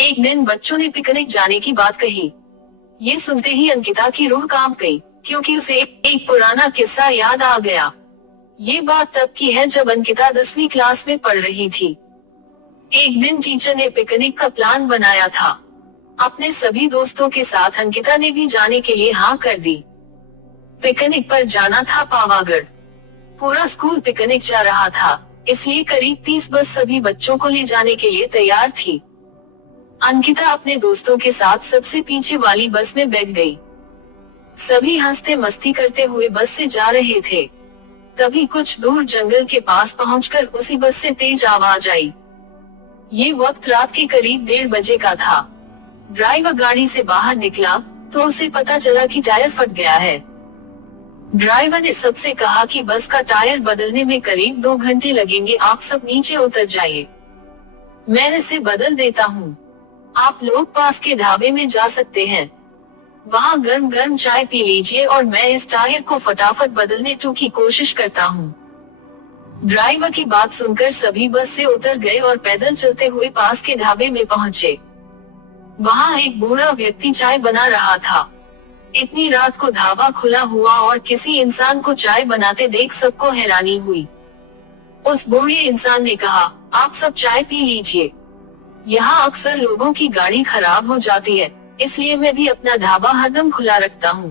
एक दिन बच्चों ने पिकनिक जाने की बात कही। ये सुनते ही अंकिता की रूह कांप गई, क्योंकि उसे एक पुराना किस्सा याद आ गया। ये बात तब की है जब अंकिता 10वीं क्लास में पढ़ रही थी। एक दिन टीचर ने पिकनिक का प्लान बनाया था। अपने सभी दोस्तों के साथ अंकिता ने भी जाने के लिए हाँ कर दी। पिकनिक पर जाना था पावागढ़। पूरा स्कूल पिकनिक जा रहा था, इसलिए करीब 30 बस सभी बच्चों को ले जाने के लिए तैयार थी। अंकिता अपने दोस्तों के साथ सबसे पीछे वाली बस में बैठ गई। सभी हंसते मस्ती करते हुए बस से जा रहे थे। तभी कुछ दूर जंगल के पास पहुंचकर उसी बस से तेज आवाज आई। ये वक्त रात के करीब 1:30 बजे का था। ड्राइवर गाड़ी से बाहर निकला तो उसे पता चला कि टायर फट गया है। ड्राइवर ने सबसे कहा कि बस का टायर बदलने में करीब 2 घंटे लगेंगे, आप सब नीचे उतर जाइए, मैं इसे बदल देता हूँ। आप लोग पास के ढाबे में जा सकते हैं, वहाँ गर्म गर्म चाय पी लीजिए और मैं इस टायर को फटाफट बदलने की कोशिश करता हूँ। ड्राइवर की बात सुनकर सभी बस से उतर गए और पैदल चलते हुए पास के ढाबे में पहुँचे। वहाँ एक बूढ़ा व्यक्ति चाय बना रहा था। इतनी रात को ढाबा खुला हुआ और किसी इंसान को चाय बनाते देख सबको हैरानी हुई। उस बूढ़े इंसान ने कहा, आप सब चाय पी लीजिए, यहाँ अक्सर लोगों की गाड़ी खराब हो जाती है, इसलिए मैं भी अपना ढाबा हरदम खुला रखता हूँ।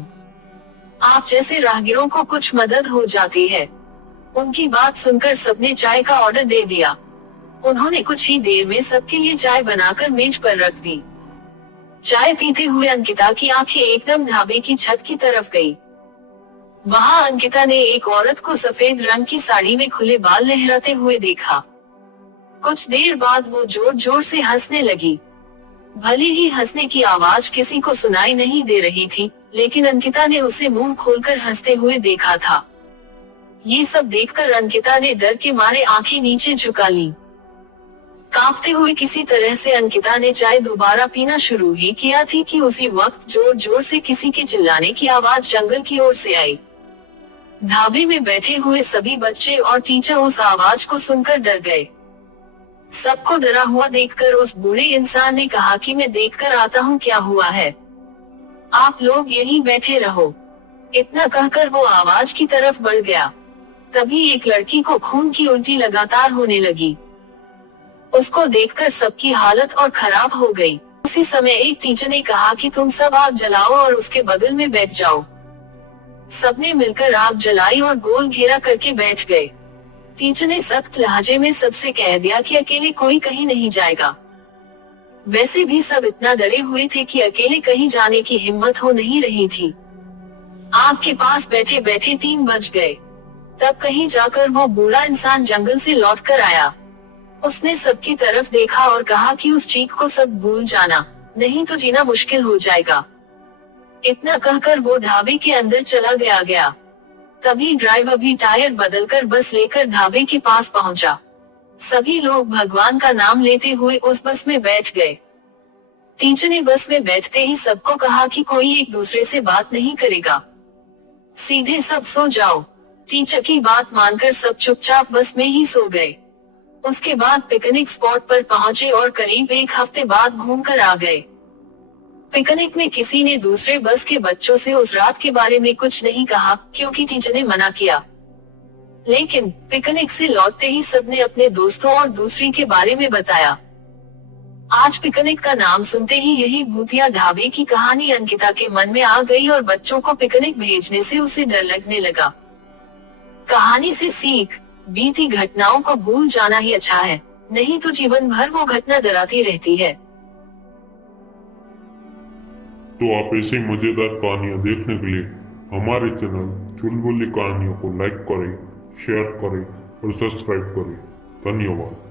आप जैसे राहगीरों को कुछ मदद हो जाती है। उनकी बात सुनकर सबने चाय का ऑर्डर दे दिया। उन्होंने कुछ ही देर में सबके लिए चाय बनाकर मेज पर रख दी। चाय पीते हुए अंकिता की आंखें एकदम ढाबे की छत की तरफ गई। वहाँ अंकिता ने एक औरत को सफेद रंग की साड़ी में खुले बाल लहराते हुए देखा। कुछ देर बाद वो जोर जोर से हंसने लगी। भले ही हंसने की आवाज किसी को सुनाई नहीं दे रही थी, लेकिन अंकिता ने उसे मुंह खोलकर हंसते हुए देखा था। ये सब देखकर अंकिता ने डर के मारे आंखें नीचे झुका ली। कांपते हुए किसी तरह से अंकिता ने चाय दोबारा पीना शुरू ही किया थी कि उसी वक्त जोर जोर से किसी के चिल्लाने की आवाज जंगल की ओर से आई। ढाबे में बैठे हुए सभी बच्चे और टीचर उस आवाज को सुनकर डर गए। सबको डरा हुआ देखकर उस बूढ़े इंसान ने कहा कि मैं देखकर आता हूँ क्या हुआ है, आप लोग यहीं बैठे रहो। इतना कहकर वो आवाज की तरफ बढ़ गया। तभी एक लड़की को खून की उल्टी लगातार होने लगी। उसको देखकर सबकी हालत और खराब हो गई। उसी समय एक टीचर ने कहा कि तुम सब आग जलाओ और उसके बगल में बैठ जाओ। सबने मिलकर आग जलाई और गोल घेरा करके बैठ गए। टीचर ने सख्त लहजे में सबसे कह दिया कि अकेले कोई कहीं नहीं जाएगा। वैसे भी सब इतना डरे हुए थे कि अकेले कहीं जाने की हिम्मत हो नहीं रही थी। आग के पास बैठे बैठे 3 बज गए। तब कहीं जाकर वो बूढ़ा इंसान जंगल से लौट कर आया। उसने सबकी तरफ देखा और कहा कि उस चीख को सब भूल जाना, नहीं तो जीना मुश्किल हो जाएगा। इतना कहकर वो ढाबे के अंदर चला गया। तभी ड्राइवर भी टायर बदलकर बस लेकर ढाबे के पास पहुंचा। सभी लोग भगवान का नाम लेते हुए उस बस में बैठ गए। टीचर ने बस में बैठते ही सबको कहा कि कोई एक दूसरे से बात नहीं करेगा, सीधे सब सो जाओ। टीचर की बात मानकर सब चुपचाप बस में ही सो गए। उसके बाद पिकनिक स्पॉट पर पहुंचे और करीब 1 हफ्ते बाद घूमकर आ गए। पिकनिक में किसी ने दूसरे बस के बच्चों से उस रात के बारे में कुछ नहीं कहा, क्योंकि टीचर ने मना किया। लेकिन पिकनिक से लौटते ही सबने अपने दोस्तों और दूसरी के बारे में बताया। आज पिकनिक का नाम सुनते ही यही भूतिया ढाबे की कहानी अंकिता के मन में आ गई और बच्चों को पिकनिक भेजने से उसे डर लगने लगा। कहानी से सीख, बीती घटनाओं को भूल जाना ही अच्छा है, नहीं तो जीवन भर वो घटना डराती रहती है। तो आप ऐसी मजेदार कहानियाँ देखने के लिए हमारे चैनल चुलबुली कहानियों को लाइक करें, शेयर करें और सब्सक्राइब करें। धन्यवाद।